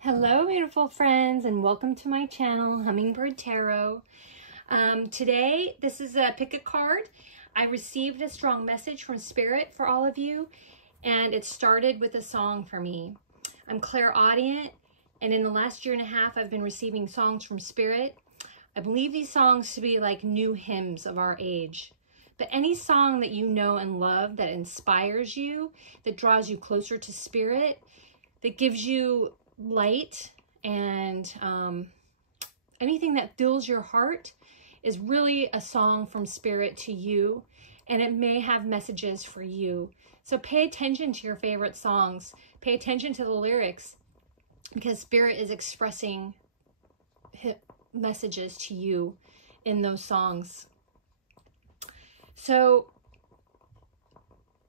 Hello, beautiful friends, and welcome to my channel, Hummingbird Tarot. Today, this is a pick a card. I received a strong message from Spirit for all of you, and it started with a song for me. I'm clairaudient, and in the last year and a half, I've been receiving songs from Spirit. I believe these songs to be like new hymns of our age. But any song that you know and love that inspires you, that draws you closer to Spirit, that gives you light and anything that fills your heart is really a song from Spirit to you, and it may have messages for you. So pay attention to your favorite songs. Pay attention to the lyrics, because Spirit is expressing messages to you in those songs. So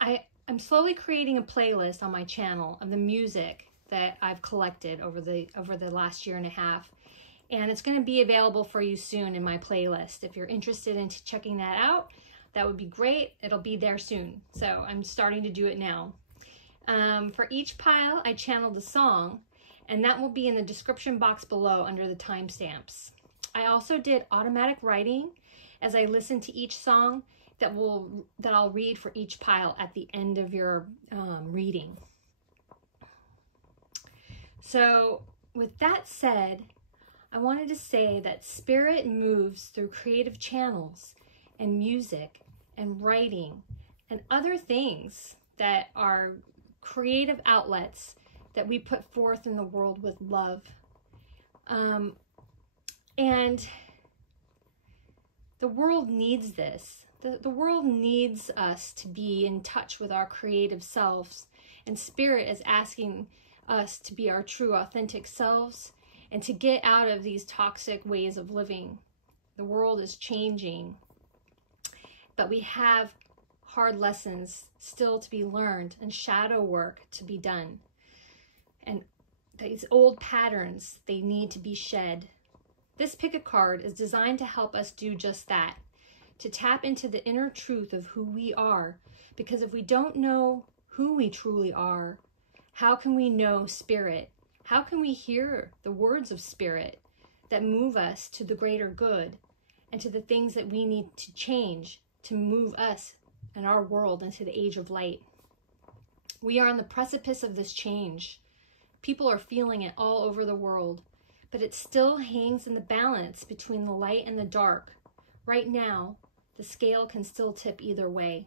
I'm slowly creating a playlist on my channel of the music that I've collected over the last year and a half, and it's going to be available for you soon in my playlist. If you're interested in checking that out, that would be great. It'll be there soon, so I'm starting to do it now. For each pile, I channeled a song, and that will be in the description box below under the timestamps. I also did automatic writing as I listen to each song that I'll read for each pile at the end of your reading. So with that said, I wanted to say that Spirit moves through creative channels and music and writing and other things that are creative outlets that we put forth in the world with love. And the world needs this. The world needs us to be in touch with our creative selves, and Spirit is asking us to be our true, authentic selves and to get out of these toxic ways of living. The world is changing, but we have hard lessons still to be learned and shadow work to be done. And these old patterns, they need to be shed. This pick a card is designed to help us do just that, to tap into the inner truth of who we are, because if we don't know who we truly are, how can we know Spirit? How can we hear the words of Spirit that move us to the greater good and to the things that we need to change to move us and our world into the age of light? We are on the precipice of this change. People are feeling it all over the world, but it still hangs in the balance between the light and the dark. Right now, the scale can still tip either way.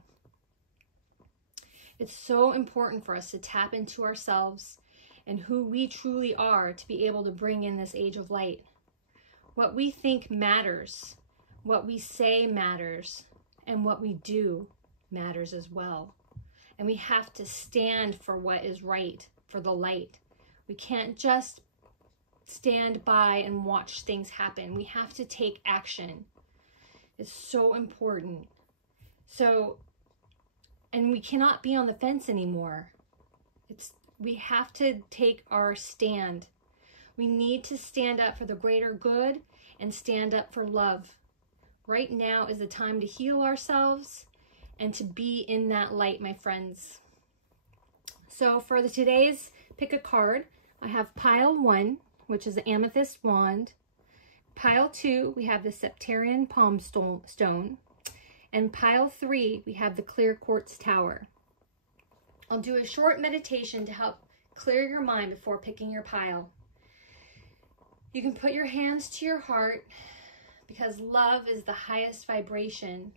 It's so important for us to tap into ourselves and who we truly are to be able to bring in this age of light. What we think matters, what we say matters, and what we do matters as well. And we have to stand for what is right, for the light. We can't just stand by and watch things happen. We have to take action. It's so important. And we cannot be on the fence anymore. We have to take our stand. We need to stand up for the greater good and stand up for love. Right now is the time to heal ourselves and to be in that light, my friends. So for today's pick a card, I have pile 1, which is the Amethyst wand. Pile 2, we have the Septarian palm stone. And pile 3, we have the clear quartz tower. I'll do a short meditation to help clear your mind before picking your pile. You can put your hands to your heart, because love is the highest vibration.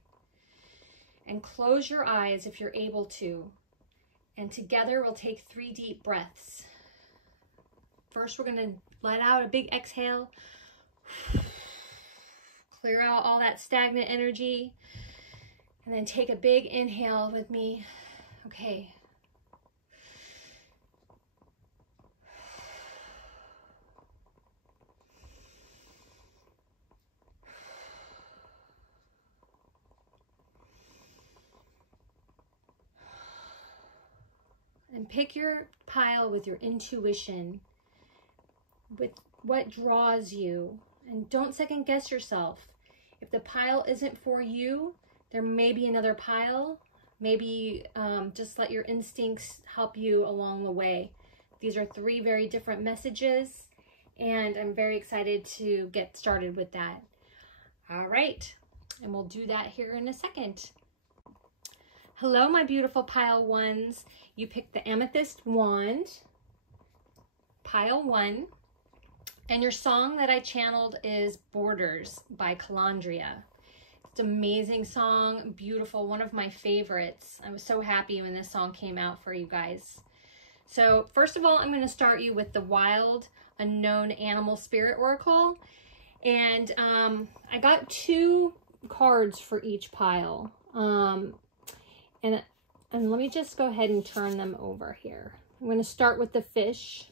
And close your eyes if you're able to. And together we'll take 3 deep breaths. First, we're going to let out a big exhale. Clear out all that stagnant energy. And then take a big inhale with me. Okay. And pick your pile with your intuition, with what draws you. And don't second guess yourself. If the pile isn't for you, there may be another pile. Maybe just let your instincts help you along the way. These are 3 very different messages, and I'm very excited to get started with that. All right, and we'll do that here in a second. Hello, my beautiful pile ones. You picked the Amethyst wand, pile 1, and your song that I channeled is Borders by Calandria. It's an amazing song, beautiful, one of my favorites. I was so happy when this song came out for you guys. So first of all, I'm going to start you with the Wild Unknown Animal Spirit Oracle. And I got 2 cards for each pile. And let me just go ahead and turn them over here. I'm going to start with the fish.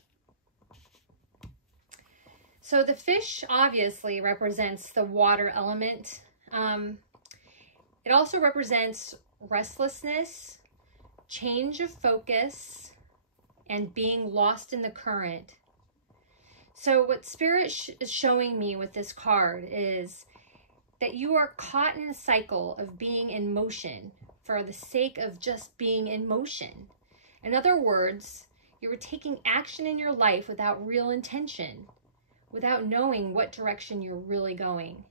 So the fish obviously represents the water element. It also represents restlessness, change of focus, and being lost in the current. So what Spirit is showing me with this card is that you are caught in a cycle of being in motion for the sake of just being in motion. In other words, you were taking action in your life without real intention, without knowing what direction you're really going.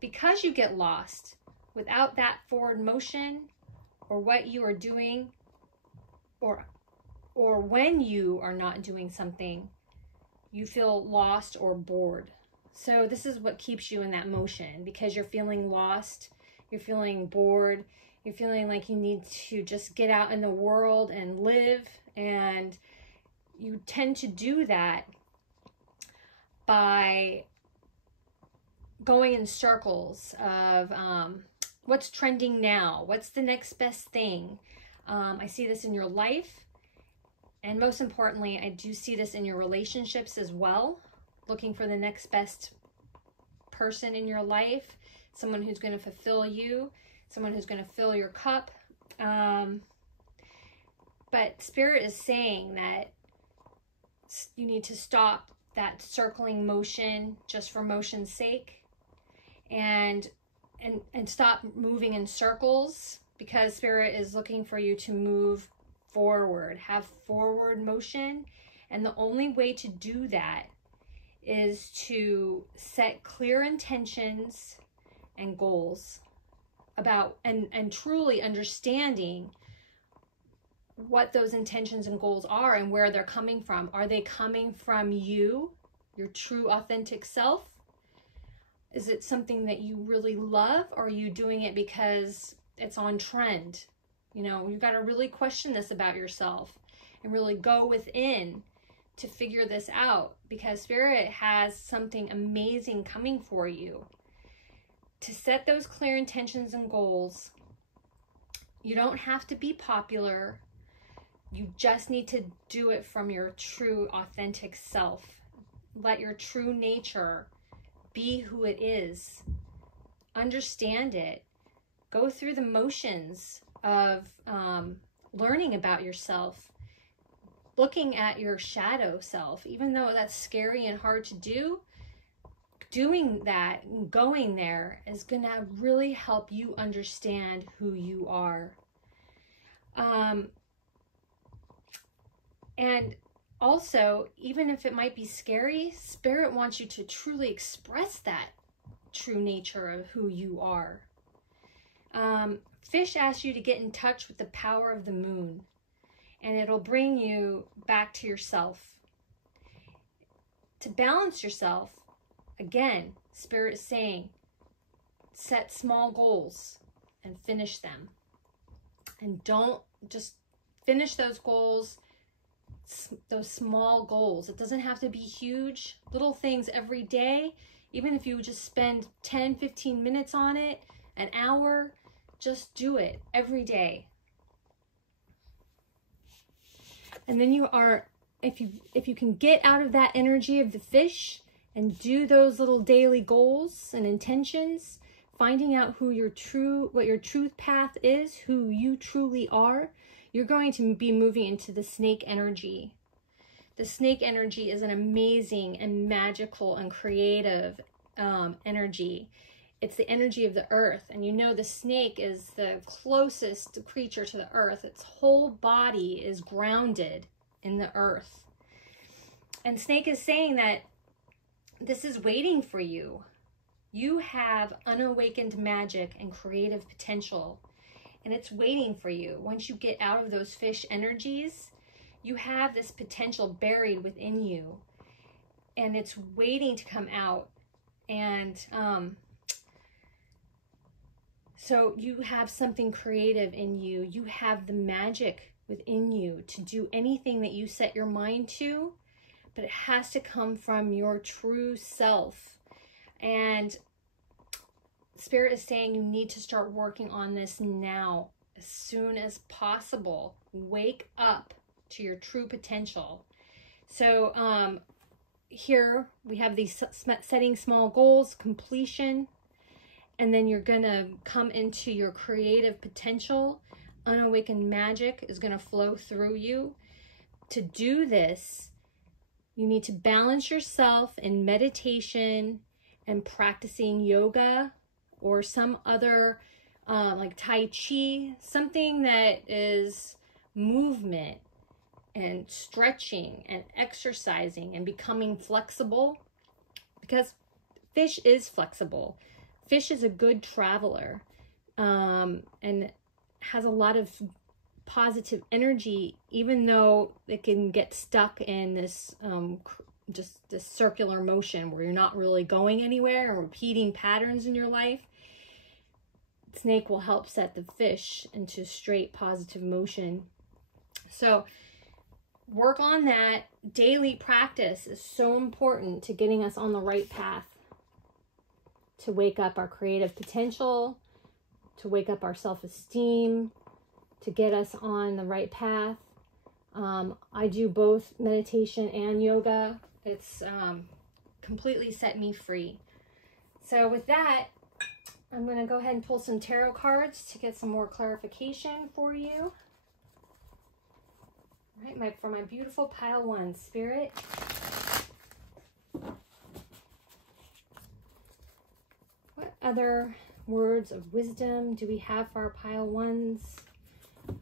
Because you get lost without that forward motion or what you are doing, or when you are not doing something, you feel lost or bored. So this is what keeps you in that motion, because you're feeling lost, you're feeling bored, you're feeling like you need to just get out in the world and live, and you tend to do that by going in circles of what's trending now, what's the next best thing. I see this in your life, and most importantly, I do see this in your relationships as well, looking for the next best person in your life, someone who's going to fulfill you, someone who's going to fill your cup. But Spirit is saying that you need to stop that circling motion just for motion's sake, and stop moving in circles, because Spirit is looking for you to move forward, have forward motion. And the only way to do that is to set clear intentions and goals about, and truly understanding what those intentions and goals are and where they're coming from. Are they coming from you, your true authentic self? Is it something that you really love, or are you doing it because it's on trend? You know, you've got to really question this about yourself and really go within to figure this out, because Spirit has something amazing coming for you. To set those clear intentions and goals, you don't have to be popular. You just need to do it from your true authentic self. Let your true nature be who it is. Understand it. Go through the motions of learning about yourself, looking at your shadow self. Even though that's scary and hard to do, doing that and going there is going to really help you understand who you are. And also, even if it might be scary, Spirit wants you to truly express that true nature of who you are. Fish asks you to get in touch with the power of the moon, and it'll bring you back to yourself. To balance yourself, again, Spirit is saying, set small goals and finish them. And don't just finish those goals, those small goals. It doesn't have to be huge. Little things every day. Even if you just spend 10, 15 minutes on it, an hour, just do it every day. And then you are, if you can get out of that energy of the fish and do those little daily goals and intentions, finding out what your truth path is, who you truly are, you're going to be moving into the snake energy. The snake energy is an amazing and magical and creative energy. It's the energy of the earth. And you know the snake is the closest creature to the earth. Its whole body is grounded in the earth. And Snake is saying that this is waiting for you. You have unawakened magic and creative potential, and it's waiting for you. Once you get out of those fish energies, you have this potential buried within you, and it's waiting to come out. And so you have something creative in you. You have the magic within you to do anything that you set your mind to, but it has to come from your true self. And Spirit is saying you need to start working on this now, as soon as possible. Wake up to your true potential. So here we have these setting small goals, completion, and then you're going to come into your creative potential. Unawakened magic is going to flow through you. To do this, you need to balance yourself in meditation and practicing yoga or some other like Tai Chi, something that is movement and stretching and exercising and becoming flexible, because fish is flexible. Fish is a good traveler and has a lot of positive energy, even though it can get stuck in this just this circular motion where you're not really going anywhere and repeating patterns in your life. Snake will help set the fish into straight positive motion. So work on that. Daily practice is so important to getting us on the right path, to wake up our creative potential, to wake up our self-esteem, to get us on the right path. I do both meditation and yoga. It's completely set me free. So with that, I'm going to go ahead and pull some tarot cards to get some more clarification for you. All right, for my beautiful pile one, Spirit. What other words of wisdom do we have for our pile ones?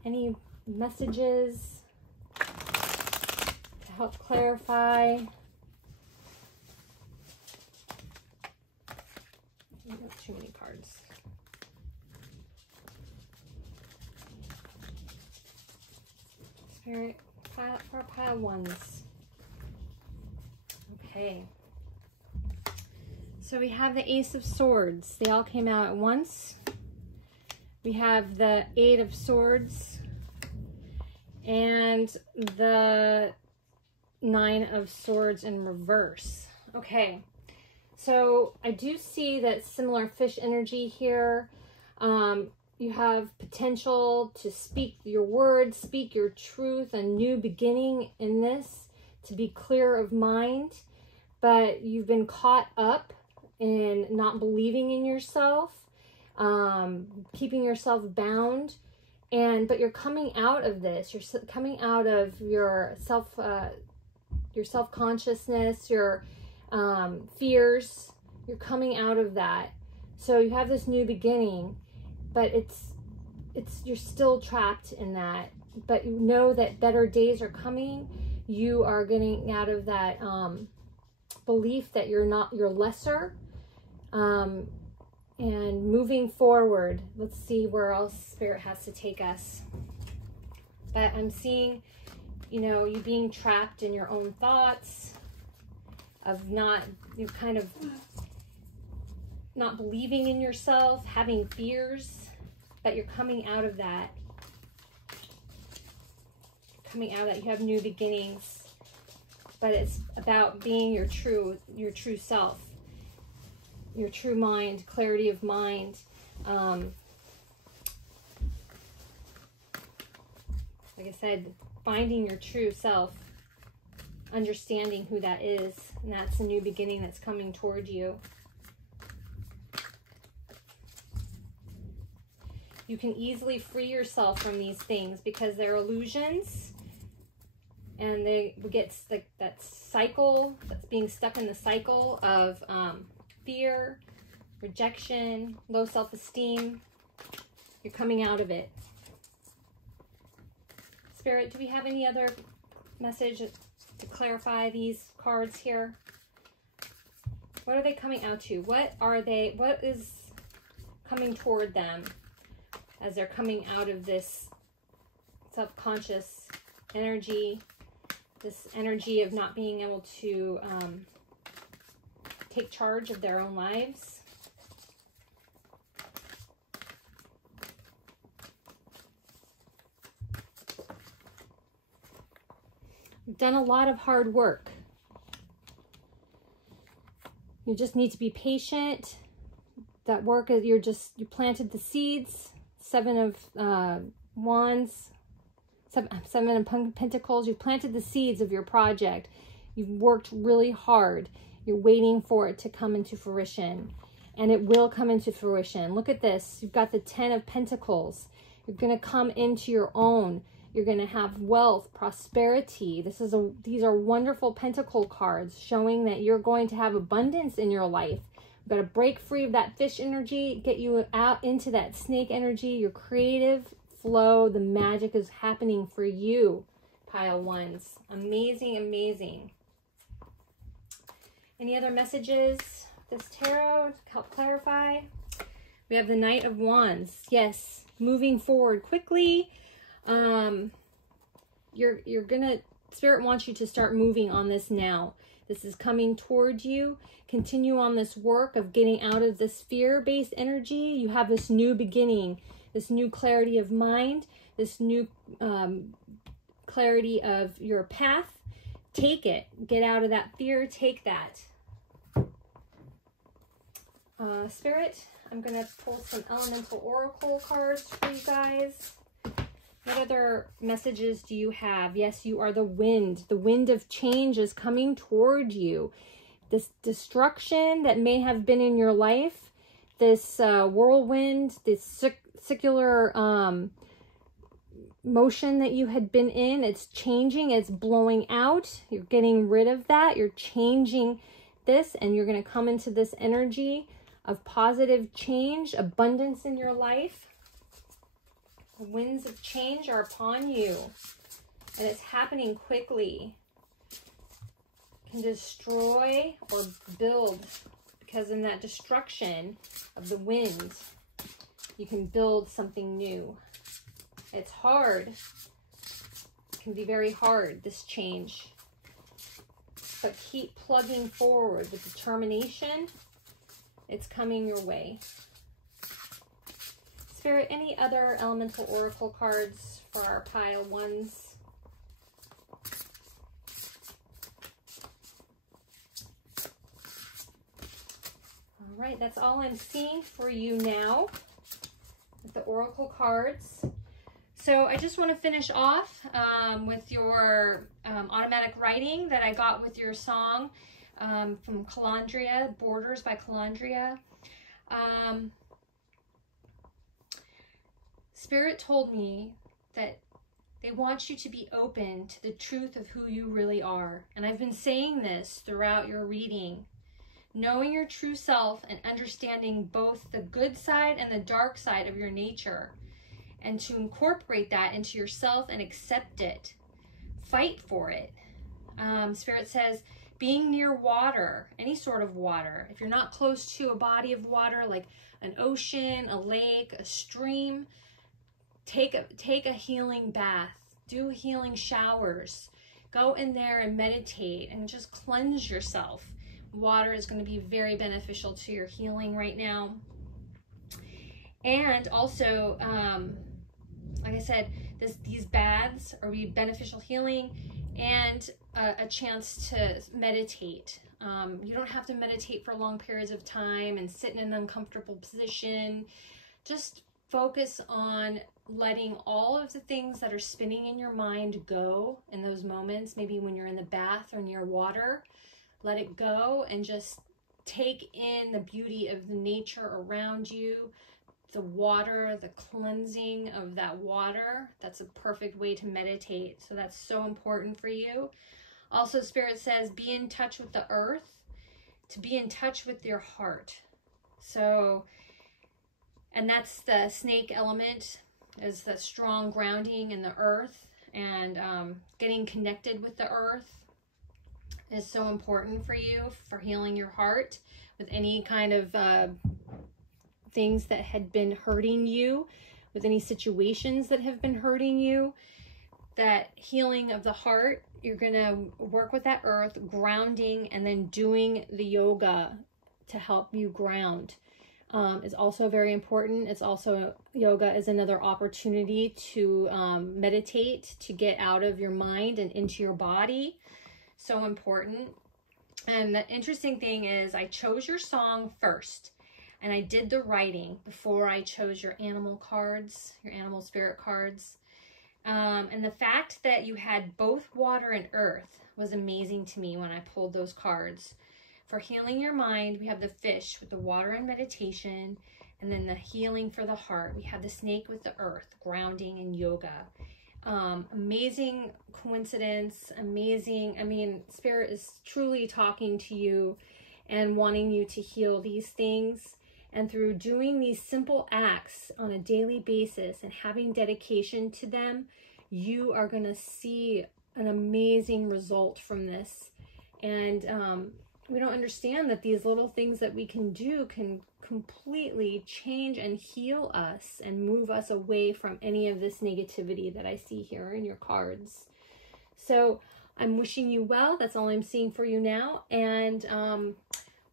Any messages to help clarify? Too many cards. Spirit, for pile ones. Okay. So we have the Ace of Swords. They all came out at once. We have the Eight of Swords and the Nine of Swords in reverse. Okay. So I do see that similar fish energy here. You have potential to speak your words, speak your truth, a new beginning in this, to be clear of mind. But you've been caught up in not believing in yourself, keeping yourself bound. But you're coming out of this. You're coming out of your self-consciousness, your fears. You're coming out of that. So you have this new beginning, but you're still trapped in that. But you know that better days are coming. You are getting out of that belief that you're lesser, and moving forward. Let's see where else Spirit has to take us. But I'm seeing, you being trapped in your own thoughts, of kind of not believing in yourself, having fears, but you're coming out of that. Coming out of that, you have new beginnings, but it's about being your true self, your true mind, clarity of mind. Like I said, finding your true self, understanding who that is, and that's a new beginning that's coming toward you. You can easily free yourself from these things because they're illusions, and they get like that cycle, that's being stuck in the cycle of fear, rejection, low self-esteem. You're coming out of it. Spirit, do we have any other message to clarify these cards here? What are they coming out to? What is coming toward them as they're coming out of this subconscious energy, this energy of not being able to take charge of their own lives? You've done a lot of hard work. You just need to be patient. That work is, you planted the seeds. Seven of Wands, Seven of Pentacles. You planted the seeds of your project. You've worked really hard. You're waiting for it to come into fruition. And it will come into fruition. Look at this. You've got the 10 of Pentacles. You're going to come into your own. You're going to have wealth, prosperity. These are wonderful pentacle cards showing that you're going to have abundance in your life. You've got to break free of that fish energy, get you out into that snake energy, your creative flow. The magic is happening for you, pile ones. Amazing, amazing. Any other messages this tarot to help clarify? We have the Knight of Wands. Yes, moving forward quickly. Spirit wants you to start moving on this now. This is coming toward you. Continue on this work of getting out of this fear-based energy. You have this new beginning, this new clarity of mind, this new clarity of your path. Take it. Get out of that fear. Take that. Spirit, I'm going to pull some elemental oracle cards for you guys. What other messages do you have? Yes, you are the wind. The wind of change is coming toward you. This destruction that may have been in your life, this whirlwind, this circular motion that you had been in, it's changing, it's blowing out. You're getting rid of that. You're changing this, and you're going to come into this energy of positive change, abundance in your life. The winds of change are upon you, and it's happening quickly. You can destroy or build, because in that destruction of the wind, you can build something new. It's hard. It can be very hard, this change. But keep plugging forward with determination. It's coming your way. Spirit, any other elemental oracle cards for our pile ones? All right, that's all I'm seeing for you now with the oracle cards. So I just want to finish off with your automatic writing that I got with your song from Calandria, Borders by Calandria. Spirit told me that they want you to be open to the truth of who you really are. And I've been saying this throughout your reading. Knowing your true self and understanding both the good side and the dark side of your nature. And to incorporate that into yourself and accept it. Fight for it. Spirit says, being near water, any sort of water. If you're not close to a body of water like an ocean, a lake, a stream, take a healing bath. Do healing showers. Go in there and meditate and just cleanse yourself. Water is going to be very beneficial to your healing right now. And also, like I said, these baths are be beneficial healing and a chance to meditate. You don't have to meditate for long periods of time and sit in an uncomfortable position. Just focus on letting all of the things that are spinning in your mind go in those moments, maybe when you're in the bath or near water. Let it go and just take in the beauty of the nature around you, the water, the cleansing of that water. That's a perfect way to meditate. So that's so important for you. Also, Spirit says, be in touch with the earth, to be in touch with your heart. So, and that's the snake element, is the strong grounding in the earth and getting connected with the earth is so important for you for healing your heart with any kind of things that had been hurting you, with any situations that have been hurting you. That healing of the heart, you're going to work with that earth, grounding, and then doing the yoga to help you ground is also very important. It's also, yoga is another opportunity to meditate, to get out of your mind and into your body. So important. And the interesting thing is I chose your song first, and I did the writing before I chose your animal cards, your animal spirit cards. And the fact that you had both water and earth was amazing to me when I pulled those cards. For healing your mind, we have the fish with the water and meditation, and then the healing for the heart, we have the snake with the earth, grounding and yoga. Amazing coincidence, amazing. I mean, Spirit is truly talking to you and wanting you to heal these things. And through doing these simple acts on a daily basis and having dedication to them, you are going to see an amazing result from this. And we don't understand that these little things that we can do can completely change and heal us and move us away from any of this negativity that I see here in your cards. So I'm wishing you well. That's all I'm seeing for you now. And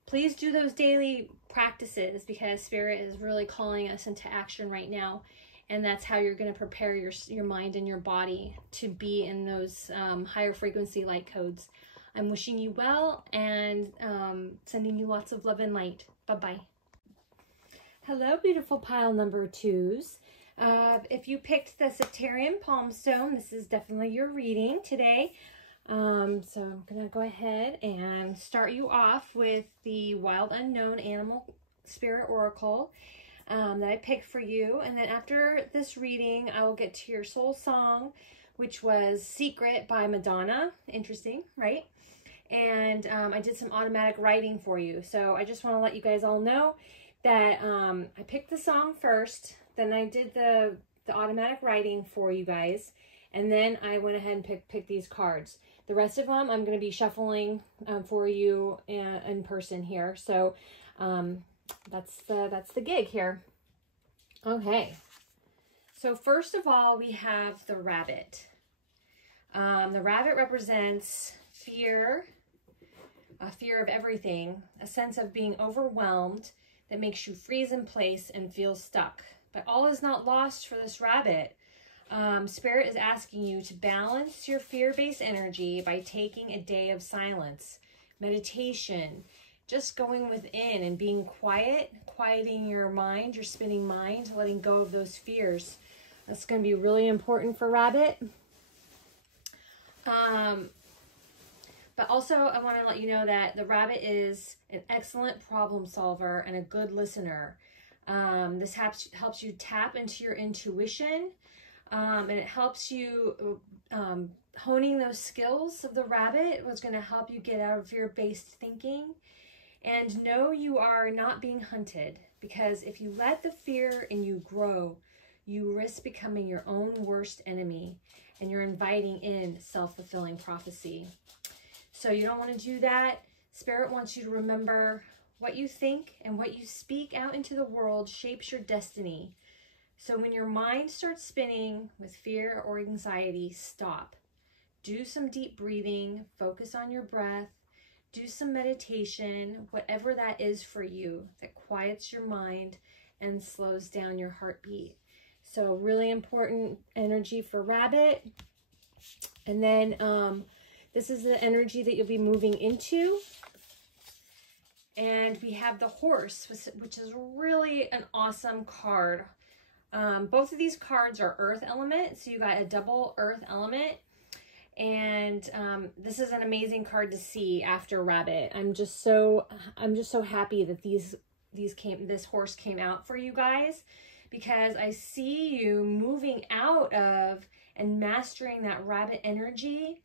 please do those daily practices, because Spirit is really calling us into action right now. And that's how you're going to prepare your mind and your body to be in those higher frequency light codes. I'm wishing you well and sending you lots of love and light. Bye-bye. Hello, beautiful pile number 2s. If you picked the Septarian Palm Stone, this is definitely your reading today. So I'm going to go ahead and start you off with the Wild Unknown Animal Spirit Oracle that I picked for you. And then after this reading, I will get to your soul song, which was Secret by Madonna. Interesting, right? And I did some automatic writing for you. So I just want to let you guys all know that I picked the song first, then I did the automatic writing for you guys, and then I went ahead and picked these cards. The rest of them I'm going to be shuffling for you in person here. So that's the gig here. Okay. So first of all, we have the rabbit. The rabbit represents fear, a fear of everything, a sense of being overwhelmed that makes you freeze in place and feel stuck. But all is not lost for this rabbit. Spirit is asking you to balance your fear-based energy by taking a day of silence, meditation, just going within and being quiet, quieting your mind, your spinning mind, letting go of those fears. That's going to be really important for rabbit. But also, I want to let you know that the rabbit is an excellent problem solver and a good listener. This helps you tap into your intuition, and it helps you honing those skills of the rabbit. What's going to help you get out of fear-based thinking and know you are not being hunted, because if you let the fear in you grow, you risk becoming your own worst enemy, and you're inviting in self-fulfilling prophecy. So you don't want to do that. Spirit wants you to remember what you think and what you speak out into the world shapes your destiny. So when your mind starts spinning with fear or anxiety, stop. Do some deep breathing, focus on your breath, do some meditation, whatever that is for you, that quiets your mind and slows down your heartbeat. So really important energy for rabbit. And then this is the energy that you'll be moving into. And we have the horse, which is really an awesome card. Both of these cards are earth element, so you got a double earth element. And this is an amazing card to see after rabbit. I'm just so happy that this horse came out for you guys, because I see you moving out of and mastering that rabbit energy.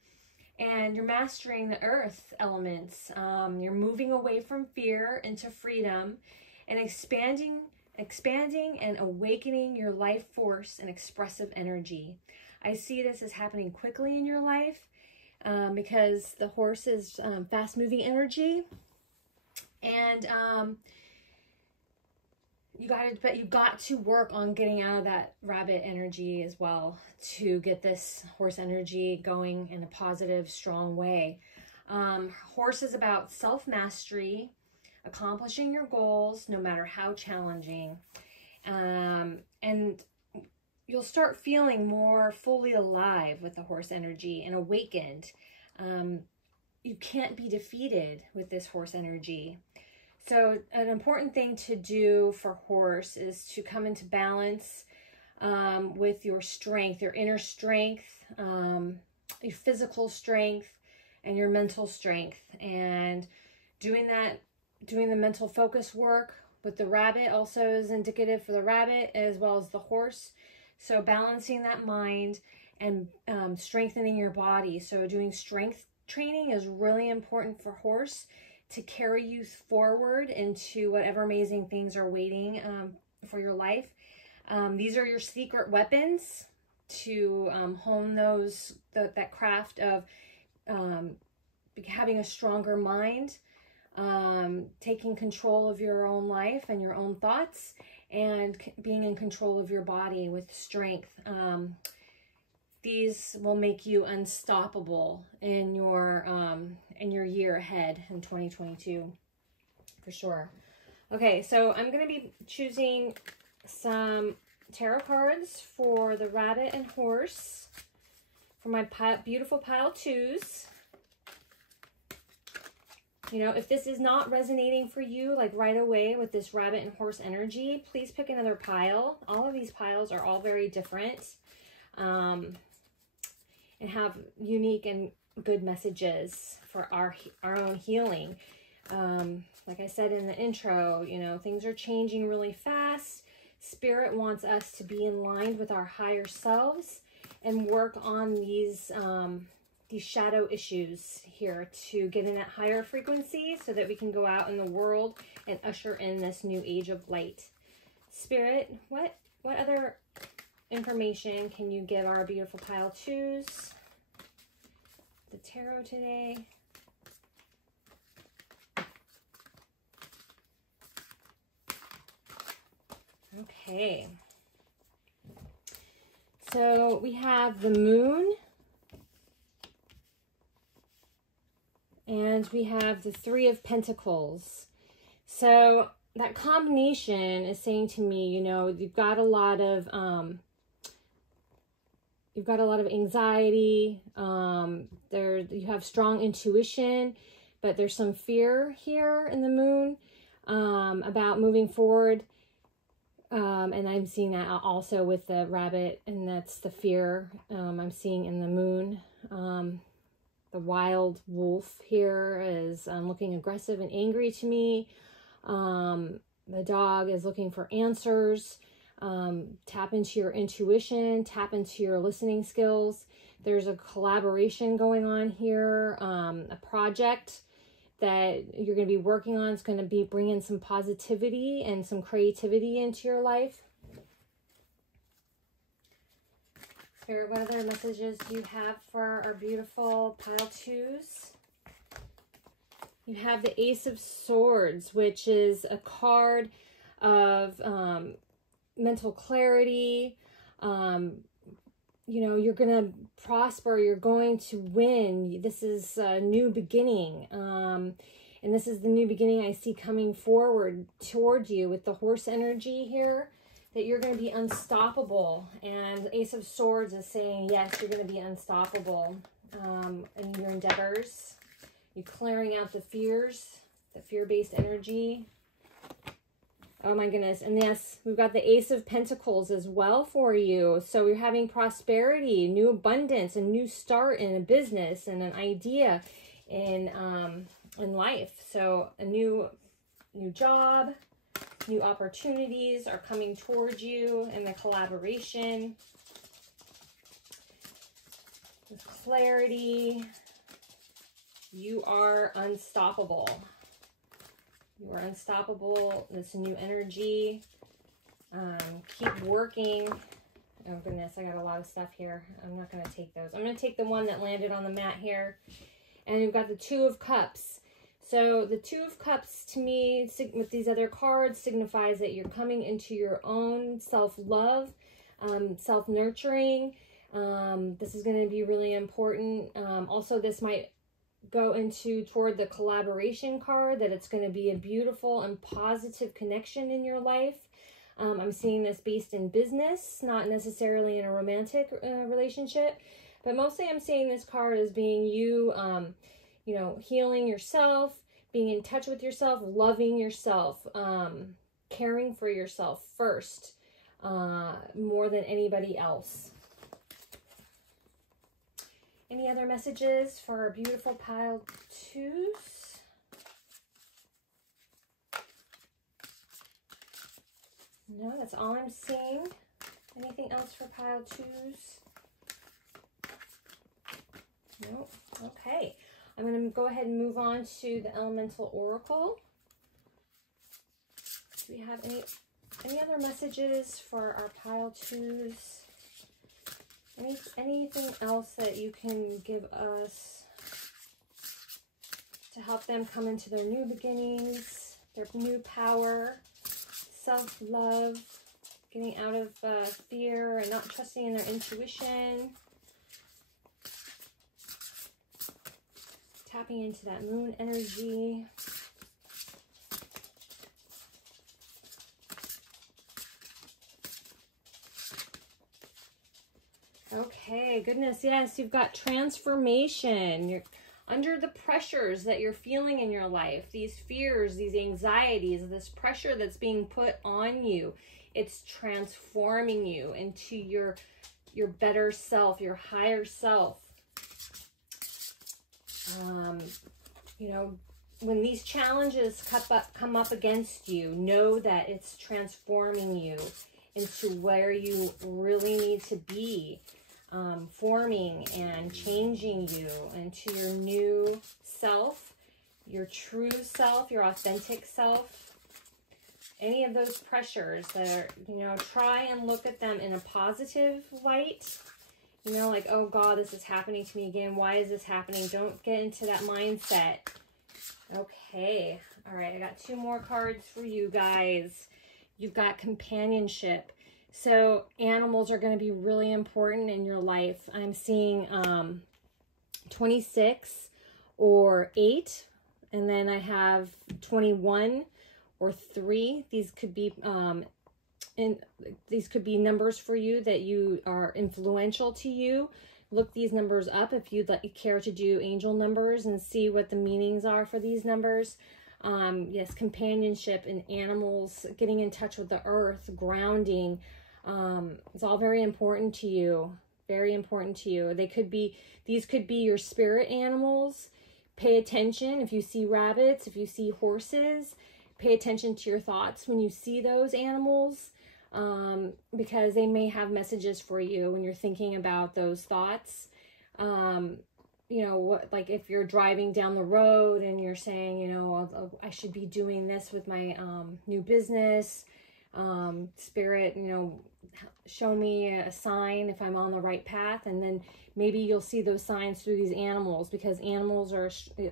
And you're mastering the earth elements. You're moving away from fear into freedom and expanding and awakening your life force and expressive energy. I see this as happening quickly in your life because the horse is fast-moving energy. And you got to work on getting out of that rabbit energy as well to get this horse energy going in a positive, strong way. Horse is about self-mastery, accomplishing your goals, no matter how challenging. And you'll start feeling more fully alive with the horse energy and awakened. You can't be defeated with this horse energy. So an important thing to do for horse is to come into balance with your strength, your inner strength, your physical strength, and your mental strength. And doing the mental focus work with the rabbit also is indicative for the rabbit as well as the horse. So balancing that mind and strengthening your body. So doing strength training is really important for horse to carry you forward into whatever amazing things are waiting for your life. These are your secret weapons to hone that craft of having a stronger mind, taking control of your own life and your own thoughts, and being in control of your body with strength. These will make you unstoppable in your year ahead in 2022, for sure. Okay, so I'm going to be choosing some tarot cards for the rabbit and horse for my beautiful pile twos. You know, if this is not resonating for you, like right away with this rabbit and horse energy, please pick another pile. All of these piles are all very different and have unique and good messages for our own healing. Like I said in the intro, you know, things are changing really fast. Spirit wants us to be in line with our higher selves and work on these shadow issues here to get in that higher frequency so that we can go out in the world and usher in this new age of light. Spirit, what other information can you give our beautiful pile twos, the tarot today? Okay. So we have the moon. And we have the Three of Pentacles. So that combination is saying to me, you know, you've got a lot of anxiety. You have strong intuition, but there's some fear here in the moon about moving forward. And I'm seeing that also with the rabbit, and that's the fear I'm seeing in the moon. The wild wolf here is looking aggressive and angry to me. The dog is looking for answers. Tap into your intuition, tap into your listening skills. There's a collaboration going on here, a project that you're going to be working on. It's going to be bringing some positivity and some creativity into your life. Spirit, what other messages do you have for our beautiful pile twos? You have the Ace of Swords, which is a card of mental clarity. You know, you're going to prosper. You're going to win. This is a new beginning. And this is the new beginning I see coming forward toward you with the horse energy here, that you're going to be unstoppable. And the Ace of Swords is saying, yes, you're going to be unstoppable in your endeavors. You're clearing out the fears, the fear-based energy. Oh my goodness. And yes, we've got the Ace of Pentacles as well for you. So you're having prosperity, new abundance, a new start in a business and an idea in life. So a new job, new opportunities are coming towards you in the collaboration. With clarity, you are unstoppable. You are unstoppable. This new energy. Keep working Oh goodness, I got a lot of stuff here. I'm not going to take those. I'm going to take the one that landed on the mat here. And we've got the Two of Cups. So the Two of Cups to me, with these other cards, signifies that you're coming into your own self-love, self-nurturing. This is going to be really important. Also, this might go toward the collaboration card, that it's going to be a beautiful and positive connection in your life. I'm seeing this based in business, not necessarily in a romantic relationship, but mostly I'm seeing this card as being you, you know, healing yourself, being in touch with yourself, loving yourself, caring for yourself first, more than anybody else. Any other messages for our beautiful pile twos? No, that's all I'm seeing. Anything else for pile twos? No. Okay. I'm going to go ahead and move on to the Elemental Oracle. Do we have any other messages for our pile twos? Anything else that you can give us to help them come into their new beginnings, their new power, self-love, getting out of fear and not trusting in their intuition, tapping into that moon energy. Okay, goodness, yes, you've got transformation. You're under the pressures that you're feeling in your life, these fears, these anxieties, this pressure that's being put on you. It's transforming you into your better self, your higher self. You know, when these challenges come up against you, know that it's transforming you into where you really need to be. Forming and changing you into your new self, your true self, your authentic self. Any of those pressures that are, you know, try and look at them in a positive light. You know, like, oh God, this is happening to me again. Why is this happening? Don't get into that mindset. Okay. All right. I got two more cards for you guys. You've got companionship. So animals are going to be really important in your life. I'm seeing 26 or 8, and then I have 21 or 3. These could be these could be numbers for you that you are influential to you. Look these numbers up if you'd care to do angel numbers and see what the meanings are for these numbers. Yes, companionship and animals, getting in touch with the earth, grounding. It's all very important to you. Very important to you. These could be your spirit animals. Pay attention if you see rabbits, if you see horses. Pay attention to your thoughts when you see those animals, because they may have messages for you when you're thinking about those thoughts. You know, like if you're driving down the road and you're saying, you know, I should be doing this with my new business. Spirit, you know, show me a sign if I'm on the right path. And then maybe you'll see those signs through these animals, because animals are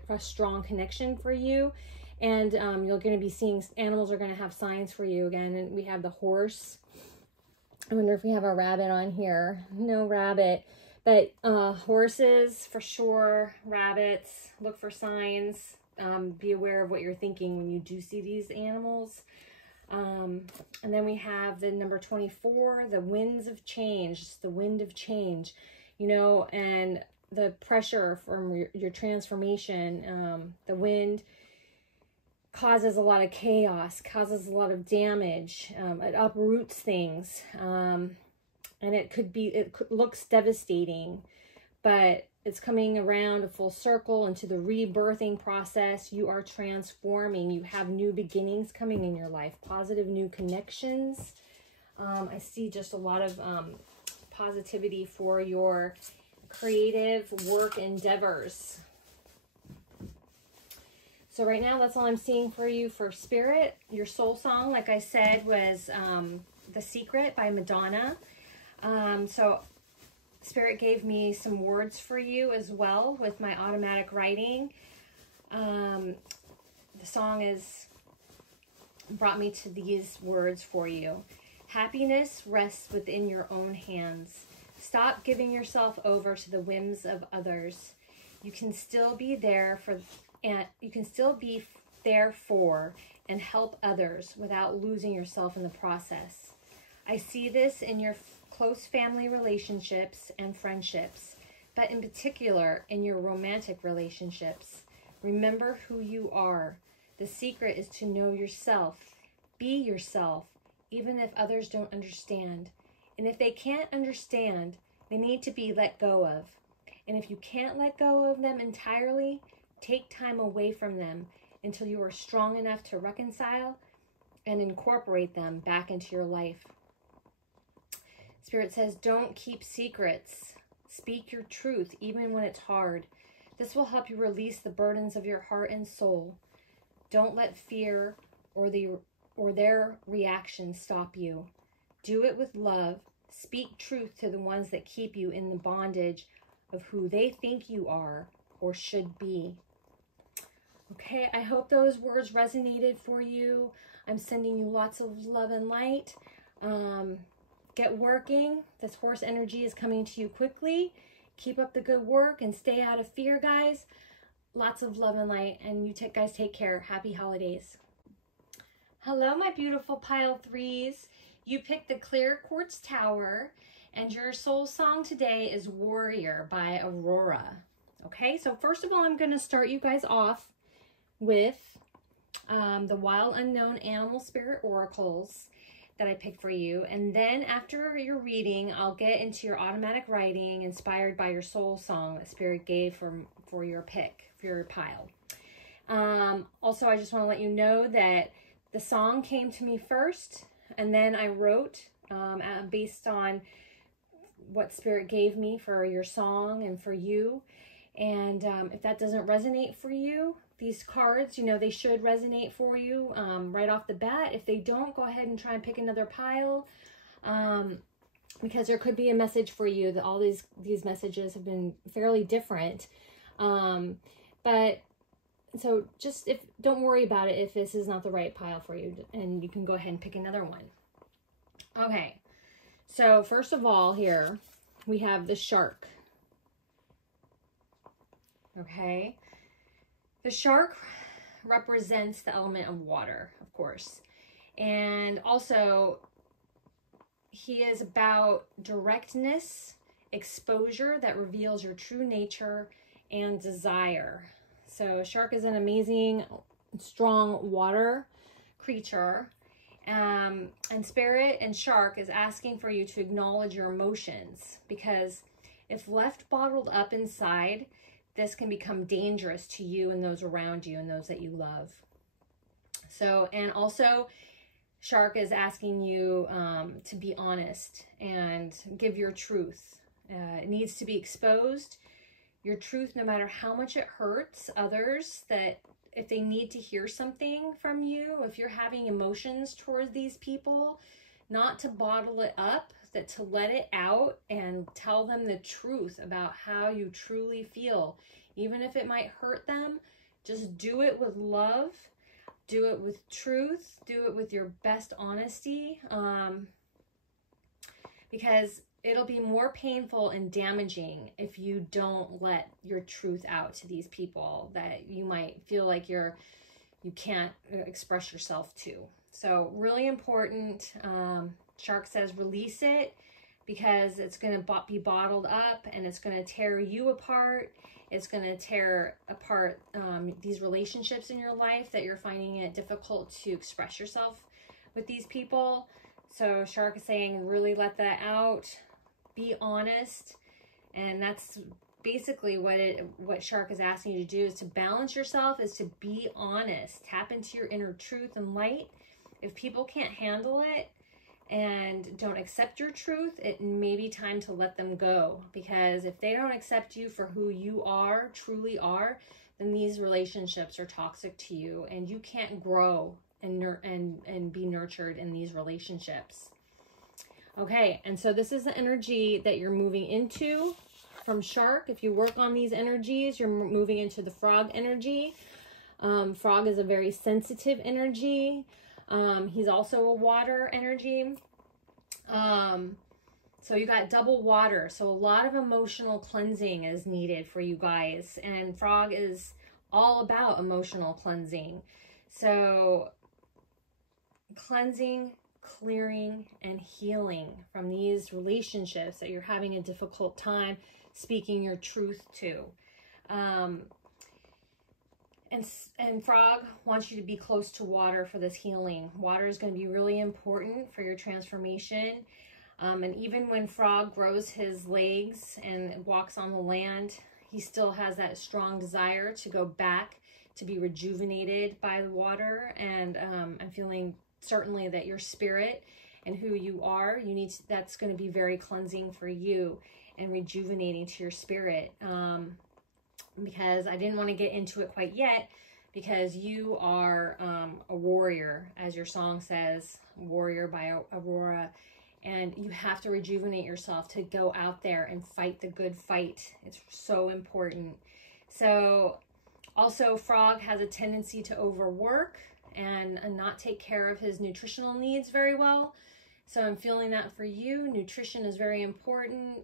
a strong connection for you. And you're going to be seeing animals are going to have signs for you again. And we have the horse. I wonder if we have a rabbit on here. No rabbit, but horses for sure. Rabbits, look for signs. Be aware of what you're thinking when you do see these animals. And then we have the number 24, the winds of change. It's the wind of change, you know, and the pressure from your transformation. The wind causes a lot of chaos, causes a lot of damage. It uproots things. And it looks devastating, but it's coming around a full circle into the rebirthing process. You are transforming. You have new beginnings coming in your life, positive new connections. I see just a lot of positivity for your creative work endeavors. So right now, that's all I'm seeing for you for spirit. Your soul song, like I said, was The Secret by Madonna. So Spirit gave me some words for you as well with my automatic writing. The song has brought me to these words for you. Happiness rests within your own hands. Stop giving yourself over to the whims of others. You can still be there for and help others without losing yourself in the process. I see this in your close family relationships and friendships, but in particular in your romantic relationships. Remember who you are. The secret is to know yourself. Be yourself, even if others don't understand. And if they can't understand, they need to be let go of. And if you can't let go of them entirely, take time away from them until you are strong enough to reconcile and incorporate them back into your life. Spirit says, don't keep secrets. Speak your truth, even when it's hard. This will help you release the burdens of your heart and soul. Don't let fear or their reaction stop you. Do it with love. Speak truth to the ones that keep you in the bondage of who they think you are or should be. Okay, I hope those words resonated for you. I'm sending you lots of love and light. Get working. This horse energy is coming to you quickly. Keep up the good work and stay out of fear, guys. Lots of love and light. And you guys take care. Happy holidays. Hello, my beautiful pile threes. You picked the clear quartz tower. And your soul song today is Warrior by Aurora. Okay, so first of all, I'm going to start you guys off with the Wild Unknown Animal Spirit Oracles that I picked for you. And then after your reading, I'll get into your automatic writing inspired by your soul song that Spirit gave for your pick, for your pile. Also, I just want to let you know that the song came to me first, and then I wrote based on what Spirit gave me for your song and for you. And if that doesn't resonate for you, these cards, you know, they should resonate for you right off the bat. If they don't, go ahead and try and pick another pile because there could be a message for you. That all these messages have been fairly different. But so just don't worry about it if this is not the right pile for you, and you can go ahead and pick another one. Okay, so first of all here, we have the shark. Okay. The shark represents the element of water, of course. And also, he is about directness, exposure that reveals your true nature, and desire. So a shark is an amazing, strong water creature. And Spirit and Shark is asking for you to acknowledge your emotions, because if left bottled up inside, this can become dangerous to you and those around you and those that you love. So, and also Shark is asking you to be honest and give your truth. It needs to be exposed. Your truth, no matter how much it hurts others, that if they need to hear something from you, if you're having emotions towards these people, not to bottle it up, that to let it out and tell them the truth about how you truly feel. Even if it might hurt them, just do it with love, do it with truth, do it with your best honesty, because it'll be more painful and damaging if you don't let your truth out to these people that you might feel like you can't express yourself to. So really important. Shark says release it, because it's going to be bottled up and it's going to tear you apart. It's going to tear apart these relationships in your life that you're finding it difficult to express yourself with these people. So Shark is saying really let that out. Be honest. And that's basically what Shark is asking you to do, is to balance yourself, is to be honest. Tap into your inner truth and light. If people can't handle it and don't accept your truth, it may be time to let them go, because if they don't accept you for who you are, truly are, then these relationships are toxic to you and you can't grow and be nurtured in these relationships. Okay, and so this is the energy that you're moving into from Shark. If you work on these energies, you're moving into the Frog energy. Frog is a very sensitive energy. He's also a water energy. So you got double water. So a lot of emotional cleansing is needed for you guys. And Frog is all about emotional cleansing. So cleansing, clearing, and healing from these relationships that you're having a difficult time speaking your truth to. And Frog wants you to be close to water for this healing. Water is going to be really important for your transformation. And even when Frog grows his legs and walks on the land, he still has that strong desire to go back to be rejuvenated by the water. And I'm feeling certainly that your spirit and who you are, that's going to be very cleansing for you and rejuvenating to your spirit. Because I didn't want to get into it quite yet, because you are a warrior, as your song says, Warrior by Aurora, and you have to rejuvenate yourself to go out there and fight the good fight. It's so important. So also, Frog has a tendency to overwork and not take care of his nutritional needs very well. So I'm feeling that for you. Nutrition is very important.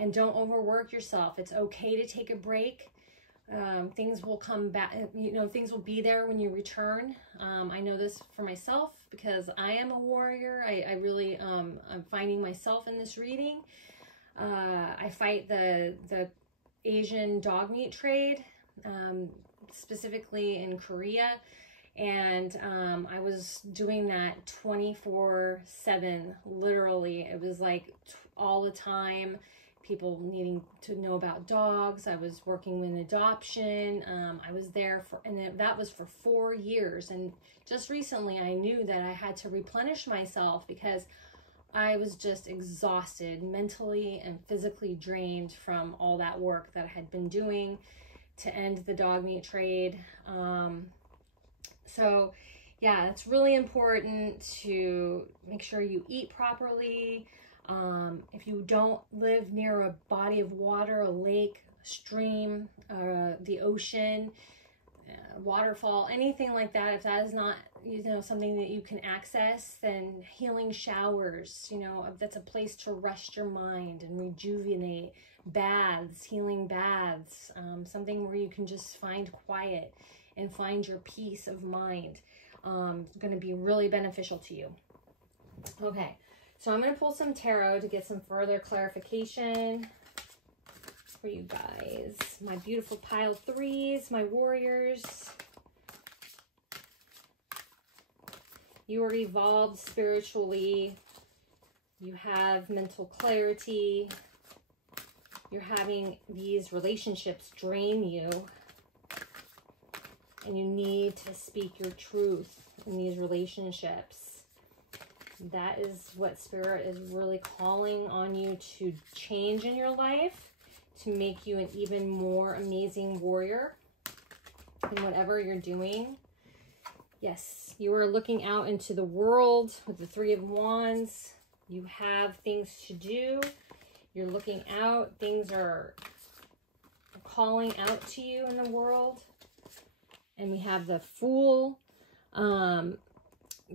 And don't overwork yourself. It's okay to take a break. Things will come back, things will be there when you return. I know this for myself because I am a warrior. I really, I'm finding myself in this reading. I fight the Asian dog meat trade, specifically in Korea. And I was doing that 24/7, literally. It was like all the time. People needing to know about dogs. I was working in adoption. I was there and that was for 4 years. And just recently I knew that I had to replenish myself because I was just exhausted, mentally and physically drained from all that work that I had been doing to end the dog meat trade. So yeah, it's really important to make sure you eat properly. If you don't live near a body of water, a lake, stream, the ocean, waterfall, anything like that, if that is not, something that you can access, then healing showers, that's a place to rest your mind and rejuvenate. Baths, healing baths, something where you can just find quiet and find your peace of mind. It's going to be really beneficial to you. Okay. So I'm going to pull some tarot to get some further clarification for you guys. My beautiful pile threes, my warriors. You are evolved spiritually. You have mental clarity. You're having these relationships drain you. And you need to speak your truth in these relationships. That is what Spirit is really calling on you to change in your life, to make you an even more amazing warrior in whatever you're doing. Yes, you are looking out into the world with the Three of Wands. You have things to do. You're looking out. Things are calling out to you in the world. And we have the Fool.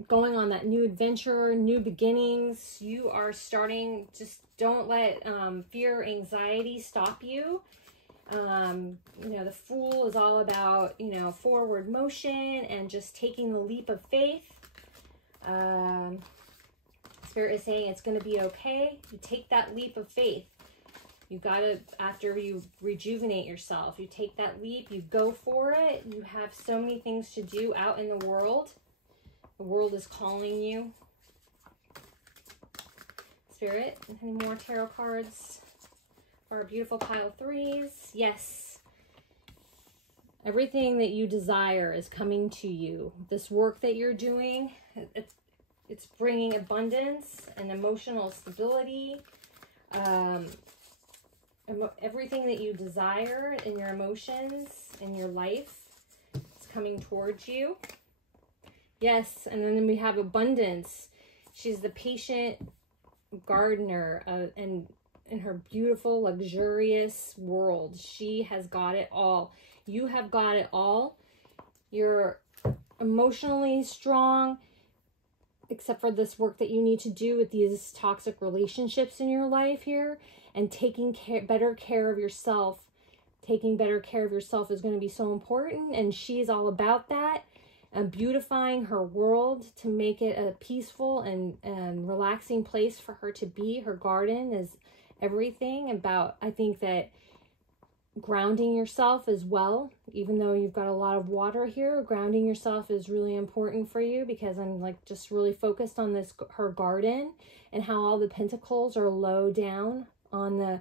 Going on that new adventure, new beginnings. You are starting, just don't let fear, anxiety stop you. The Fool is all about, forward motion and just taking the leap of faith. Spirit is saying it's going to be okay. You take that leap of faith. You got to, after you rejuvenate yourself, you take that leap, you go for it. You have so many things to do out in the world. The world is calling you. Spirit, any more tarot cards for our beautiful pile threes? Yes. Everything that you desire is coming to you. This work that you're doing, it's bringing abundance and emotional stability. Everything that you desire in your emotions, in your life, is coming towards you. Yes, and then we have abundance. She's the patient gardener and in her beautiful, luxurious world. She has got it all. You have got it all. You're emotionally strong, except for this work that you need to do with these toxic relationships in your life here, and taking better care of yourself. Taking better care of yourself is going to be so important, and she's all about that, and beautifying her world to make it a peaceful and relaxing place for her to be. Her garden is everything about, I think that grounding yourself as well, even though you've got a lot of water here, grounding yourself is really important for you, because I'm like just really focused on this, her garden, and how all the pentacles are low down on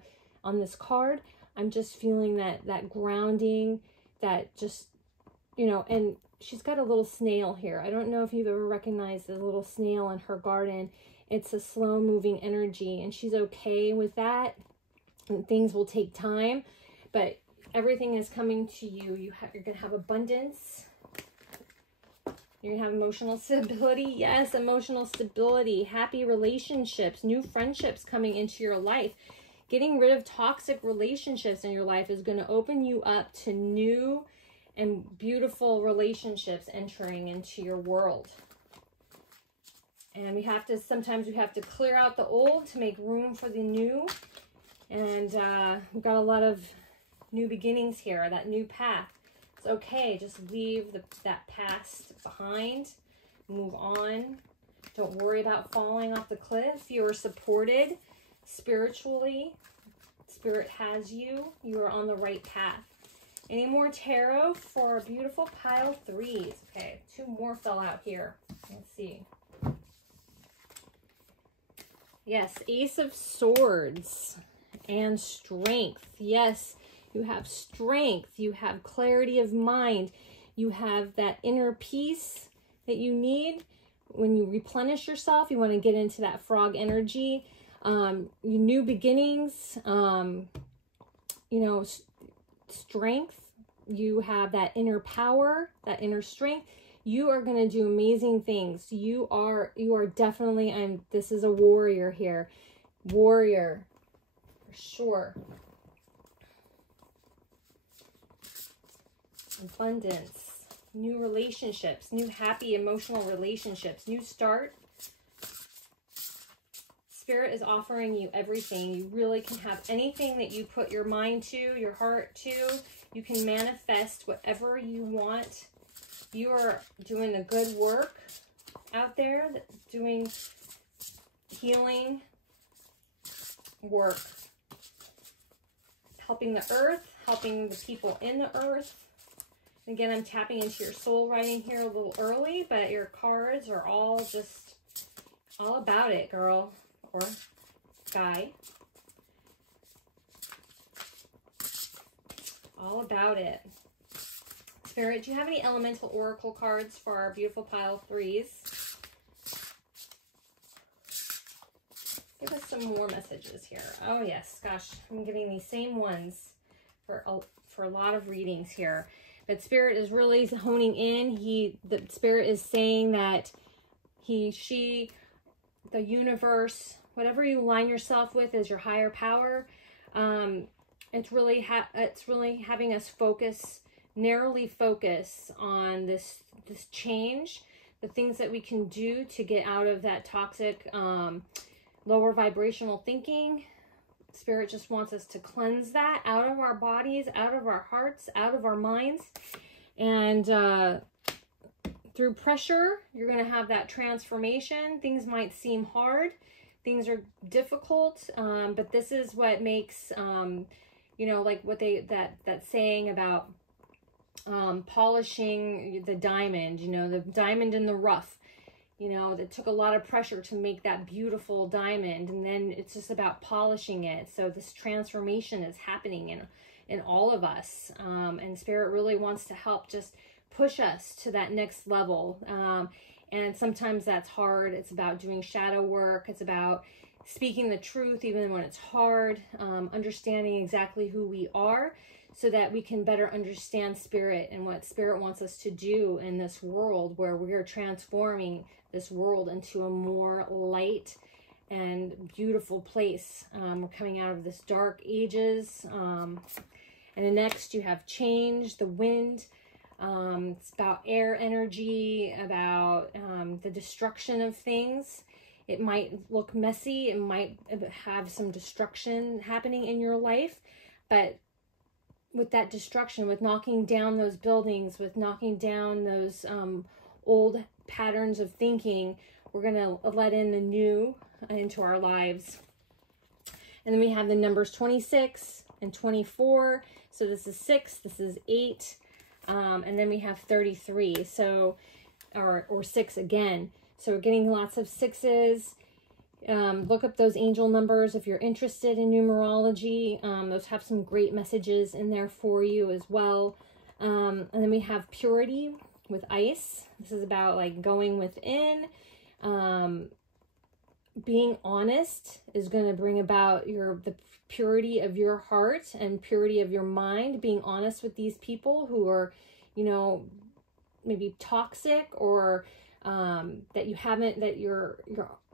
this card. I'm just feeling that grounding, that just, you know, and she's got a little snail here. I don't know if you've ever recognized the little snail in her garden. It's a slow moving energy, and she's okay with that. And things will take time, but everything is coming to you. You're going to have abundance. You're going to have emotional stability. Yes, emotional stability, happy relationships, new friendships coming into your life. Getting rid of toxic relationships in your life is going to open you up to new and beautiful relationships entering into your world. And sometimes we have to clear out the old to make room for the new. And we've got a lot of new beginnings here, that new path. It's okay, just leave that past behind, move on. Don't worry about falling off the cliff. You're supported spiritually. Spirit has you. You are on the right path. Any more tarot for a beautiful pile 3s? Okay, 2 more fell out here. Let's see. Yes, Ace of Swords and strength. Yes, you have strength. You have clarity of mind. You have that inner peace that you need. When you replenish yourself, you want to get into that frog energy. New beginnings, you know, strength. You have that inner power, that inner strength. You are going to do amazing things. You are definitely, this is a warrior here. Warrior, for sure. Abundance, new relationships, new happy emotional relationships, new start. Spirit is offering you everything. You really can have anything that you put your mind to, your heart to. You can manifest whatever you want. You are doing the good work out there, doing healing work, helping the earth, helping the people in the earth. Again, I'm tapping into your soul writing here a little early, but your cards are all about it, girl. Or guy. All about it. Spirit, do you have any elemental oracle cards for our beautiful pile 3s? Give us some more messages here. Oh yes, gosh, I'm getting these same ones for a lot of readings here. But Spirit is really honing in. The Spirit is saying that she, the universe, whatever you line yourself with as your higher power, it's really having us narrowly focus on this change, the things that we can do to get out of that toxic, lower vibrational thinking. Spirit just wants us to cleanse that out of our bodies, out of our hearts, out of our minds. And through pressure, you're going to have that transformation. Things might seem hard. Things are difficult, but this is what makes, you know, like what that saying about polishing the diamond, you know, the diamond in the rough. You know, it took a lot of pressure to make that beautiful diamond, and then it's just about polishing it. So this transformation is happening in all of us, and Spirit really wants to help just push us to that next level. And sometimes that's hard. It's about doing shadow work. It's about speaking the truth even when it's hard, understanding exactly who we are so that we can better understand Spirit and what Spirit wants us to do in this world, where we are transforming this world into a more light and beautiful place. We're coming out of this dark ages. And then next you have change, the wind. It's about air energy, about the destruction of things. It might look messy. It might have some destruction happening in your life. But with that destruction, with knocking down those buildings, with knocking down those old patterns of thinking, we're going to let in the new into our lives. And then we have the numbers 26 and 24. So this is 6, this is 8. And then we have 33, so, or 6 again. So we're getting lots of 6s. Look up those angel numbers if you're interested in numerology. Those have some great messages in there for you as well. And then we have purity with ice. This is about like going within. Being honest is going to bring about the purity of your heart and purity of your mind. Being honest with these people who are, you know, maybe toxic, or that you're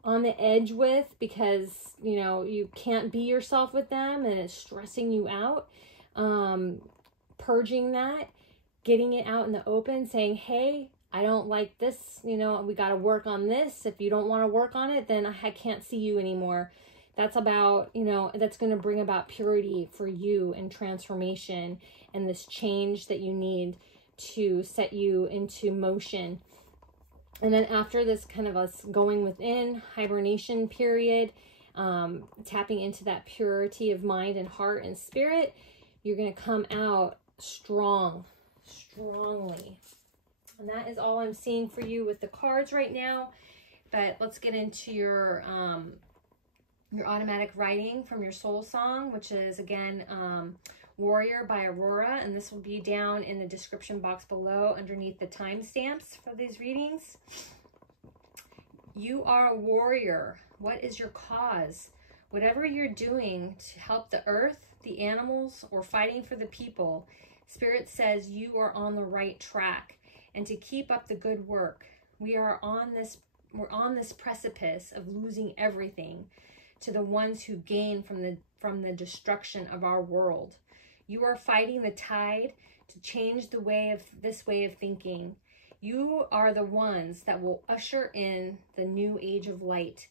on the edge with, because, you know, you can't be yourself with them and it's stressing you out. Purging that, getting it out in the open, saying, hey, I don't like this, you know, we got to work on this. If you don't want to work on it, then I can't see you anymore. That's about, you know, that's going to bring about purity for you and transformation and this change that you need to set you into motion. And then after this kind of us going within hibernation period, tapping into that purity of mind and heart and spirit, you're going to come out strongly. And that is all I'm seeing for you with the cards right now. But let's get into your automatic writing from your soul song, which is, again, Warrior by Aurora. And this will be down in the description box below underneath the timestamps for these readings. You are a warrior. What is your cause? Whatever you're doing to help the earth, the animals, or fighting for the people, Spirit says you are on the right track. And to keep up the good work, we're on this precipice of losing everything to the ones who gain from the destruction of our world. You are fighting the tide to change this way of thinking. You are the ones that will usher in the new age of light.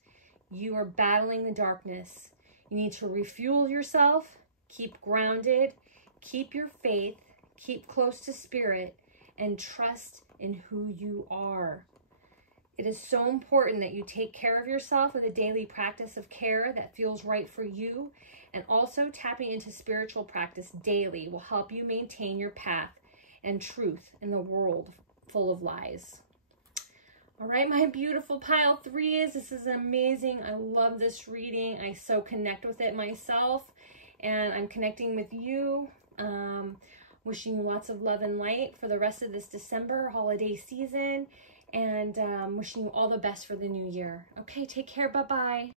You are battling the darkness. You need to refuel yourself, keep grounded, keep your faith, keep close to Spirit, and trust in who you are. It is so important that you take care of yourself with a daily practice of care that feels right for you. And also tapping into spiritual practice daily will help you maintain your path and truth in the world full of lies. All right, my beautiful pile 3s, this is amazing. I love this reading. I so connect with it myself, and I'm connecting with you. Wishing you lots of love and light for the rest of this December holiday season, and wishing you all the best for the new year. Okay, take care. Bye-bye.